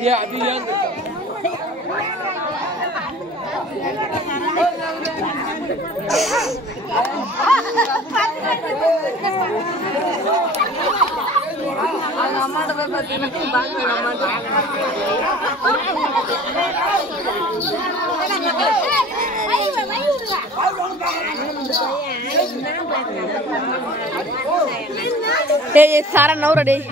Ya, dia. Eh, Sarah Naura deh.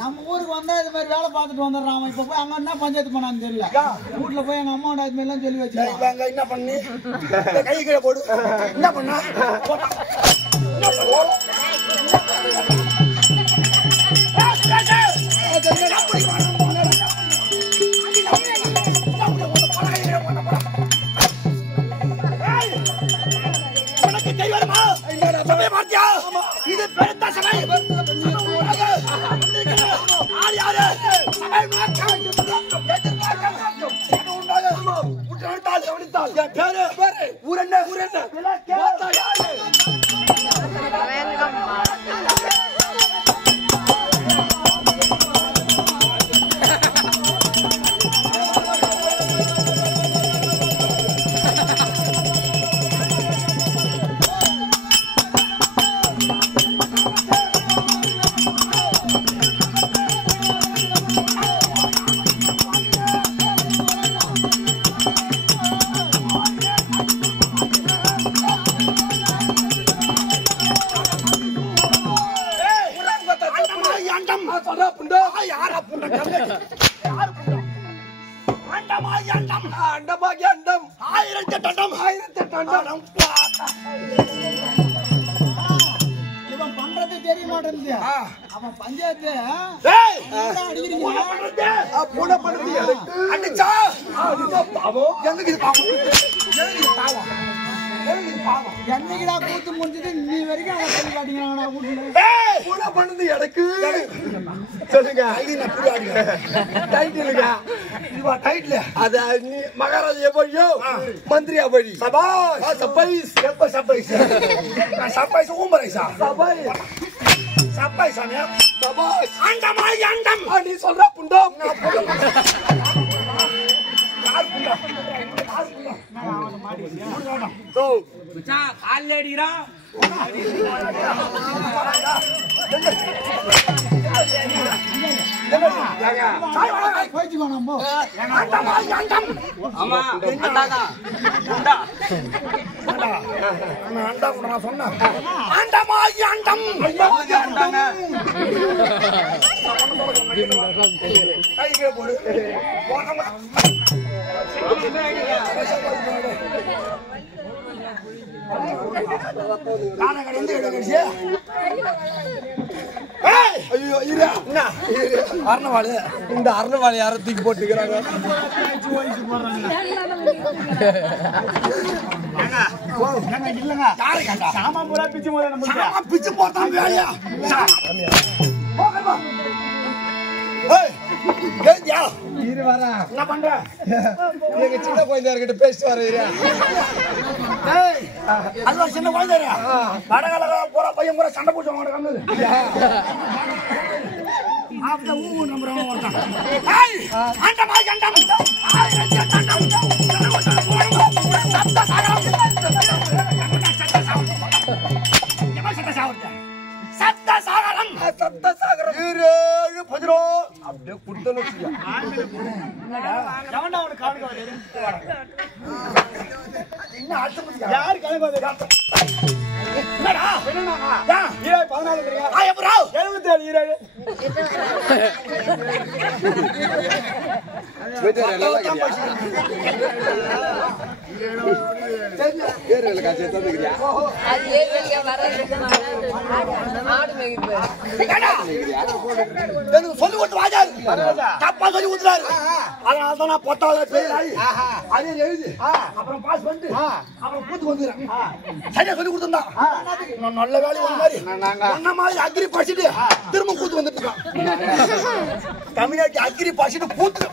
நம்ம ஊருக்கு வந்தா இது மாதிரி வேலை பார்த்துட்டு வந்துடுறான். இப்ப போய் அங்க என்ன பஞ்சாயத்து பண்ணான்னு தெரியல. வீட்டுல போய் எங்க அம்மா அது மாதிரி எல்லாம் சொல்லி வச்சு என்ன பண்ணி கை கீழே போடு. என்ன பண்ணா இது பெருத்த சபை. ஊர் என்ன ஊர் என்ன தெரிய மாட்டேங்குது. அவன் பஞ்சாயத்து டேய் அடிக்கிறீங்க. பூனை பண்றது அடிச்சா பாவம் எங்க இது பாவம் எங்க இது பாவம் எங்க இது பாவம் என்னைக்குடா கூத்து முடிஞ்சது நீ வரைக்கும் அவன் சொல்லி காட்டிக்கிறாங்கடா வீட்டுல. டேய் பூனை பண்ணது எனக்கு சொல்லுங்க ஐடி நான் புடி ஆடுங்க டைட்டிலுங்க இதுவா டைட்டில் அது நீ மகாராஜா எப்படியோ மந்திரியா படி சபாஷ் சபைஸ் எப்ப சபைஸ் நான் சபைஸ் ஊம்பரைசா சபைஸ் சபைஸ் அண்ணா சபாஷ் அண்டமா அண்டம் நீ சொல்ற புண்டம் நான் புண்டம் யார் புண்டம் யார் புண்டம் நான் மாடி ஓ மச்சான் கால்ல அடிடா இந்த அரணவாளை யாரும் தூக்கி போட்டுக்கிறாங்க பிச்சு போட்டான் வேலையா என்ன பண்ற நீங்க சின்ன குழந்தைகிட்ட பேசிட்டு வர்றீங்க அது சின்ன குழந்தை வடகால போற பையன் கூட சண்டை போட்டு வாங்க கண்ணு आपका वो नंबर होता है अंडा भाई अंडा सत्ता सागरम सत्ता सागरम ये भजरो अब कुड़तनो किया जवंडा அவன காடுங்க வரேன் இன்ன அடுத்து யார் கலங்க வரேன் என்னடா என்னடா யா ஈரே 14 இருக்கா ஆய ப்ரோ 77 ஈரே வெதர் எல்லாம் ஏறல காசே தந்துக்கிறியா அது ஏறல வர ஆடு மேகிட்டு எனக்கு சொல்லி கொடுத்து வாஜாரு தப்பா சொல்லி கொடுத்தாரு அதனால தான் நான் பொட்டால ஃபெயில் ஆயி அதே எழுதி அப்புறம் பாஸ் பண்ணிட்டு அப்புறம் கூத்து வந்துறேன் சரியா சொல்லி கொடுத்தா நான் நல்ல வேலை ஒரு மாதிரி என்ன மாதிரி அக்ரி படிச்சிட்டு திரும்ப கூத்து வந்துட்டு இருக்கான் தமிழ்நாட்டு அக்ரி படிச்சிட்டு கூத்து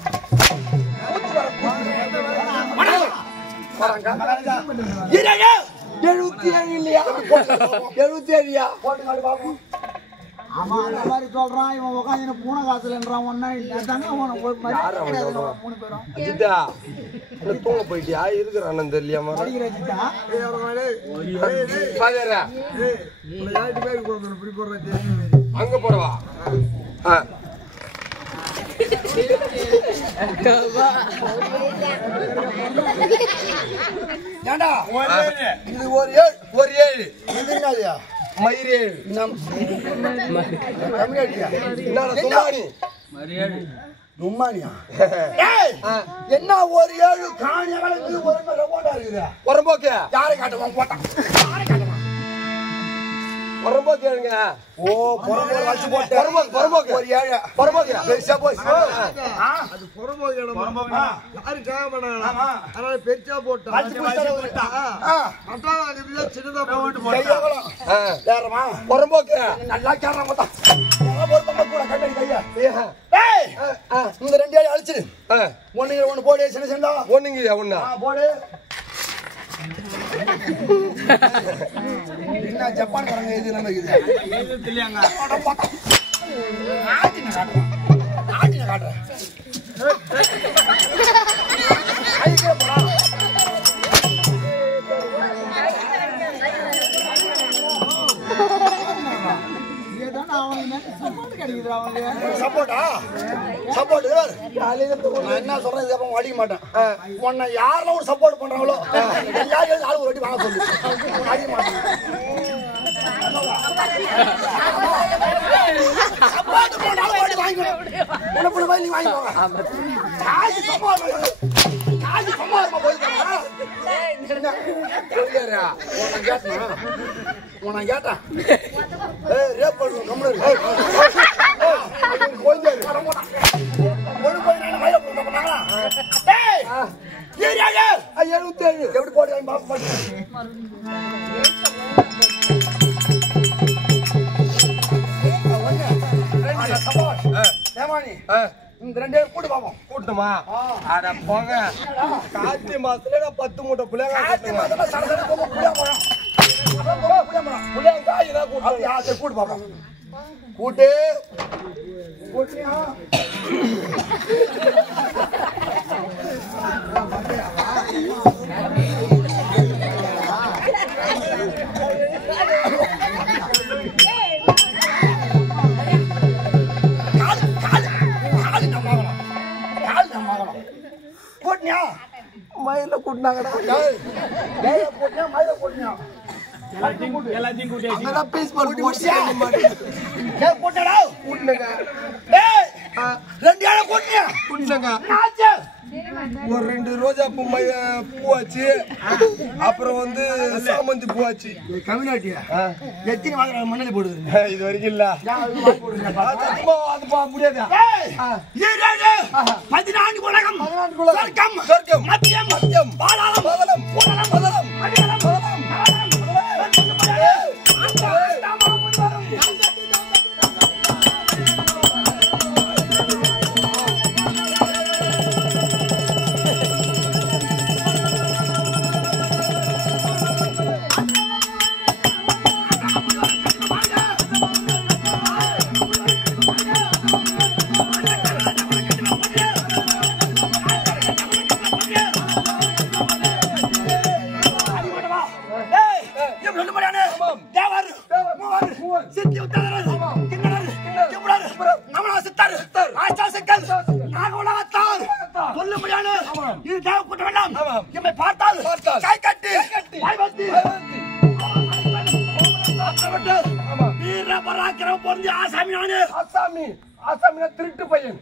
வராங்க 77 இல்லையா 77 போட்டு பாப்போம் ஆமா அந்த மாதிரி சொல்றான் இவன் உட்காந்து பூனை காசுலன்றான் ஒன்னா தாங்க அவன் ஒரு மாதிரி 3 பேரும் அஜிதா தூங்க போயிட்டியா இருக்கிறான்னு தெரியலையாமா அடிக்கிற அஜித்தா பாதரா அங்க போறவா ஏண்டா இது ஒரு ஏழு இது என்னதுயா மயிர் ஏழு தமிழ்நாட்டியா தும்மானி தும்மானியா என்ன ஒரு ஏழு காணி இருக்குது உரம்போக்கு யாரை காட்டுவான் போட்டான் பொறம்போக்கு ஏழுங்க ஓ பொறம்போக்கு வச்சு போட்டு பொறம்போக்கு ஒரு ஏழு பொறம்போக்கு பெருசா போச்சு அது பொறம்போக்கு யாரு கேட்க மாட்டாங்க அதனால பெருசா போட்டா மட்டாக்குதுல சின்னதா போட்டு போட்டா பொறம்போக்கு நல்லா கேட்கறான் மொத்தம் கூட கண்ணடி கையா இந்த 2 ஏழு அழிச்சிரு ஒண்ணு போடு சின்ன சின்ன ஒண்ணுங்க ஒண்ணா போடு என்ன ஜப்பான் காரங்க இது நம்ம இது தெரியாங்க ஆட்டின காட்டுறேன் ஐயே போடா ஏதான அவன் சப்போர்ட் கிடைக்குது அவனுக்கு சப்போர்ட் நான் என்ன சொல்றேன் இது அப்புறம் அடிக்க மாட்டேன் உன்னை யாரெல்லாம் ஒரு சப்போர்ட் பண்றாங்களோ எல்லாரும் ஆளு ஒரு வாட்டி வாங்க சொல்லு அடிக்க மாட்டேன் சப்போர்ட் பண்றாங்க வாட்டி வாங்கிக்கணும் உனக்கு போய் நீ வாங்கிக்கோங்க காசு சப்போர்ட் போயிருக்காங்க சொல்லியாரா உனக்கு கேட்டா உனக்கு கேட்டா ரேப் பண்ணுவோம் கம்முனு கொஞ்சம் ஒரு போய் நான் மயில போட்டாங்களா டேய் ஏரியா 77 எப்படி போடுறாங்க பாப்பா ஏமானி இந்த ரெண்டே கூட்டு பாப்போம் கூட்டுமா அட போங்க கார்த்திகை மாசத்துல 10 மூட்டை புளியங்க கார்த்திகை மாசத்துல சடசட போங்க புளியங்க காய் தான் கூட்டு ஆசை கூட்டு பாப்போம் கூட்டு கூட்டியா மயில கூட்டினாங்கடா மயில கூட்டினா எல்லாத்தையும் கூட்டியா பீஸ் போட்டு கூட்டடா கூட்டுங்க ரெண்டு ஆள கூட்டியா கூட்டுங்க ஒரு 2 ரோஜா பூ பூவாச்சு அப்புறம் வந்து சாமந்தி பூவாச்சு கம்யூனிட்டியா எத்தனை வாங்குறாங்க மண்ணலி போடுது இது வரைக்கும் இல்ல அது முடியாது 14 உலகம் சொர்க்கம் சொர்க்கம் மத்தியம் மத்தியம் பாலாளம் மதலம் பூரணம் மதலம் மதியம் மதலம் ஆசாமி திருட்டு பையன்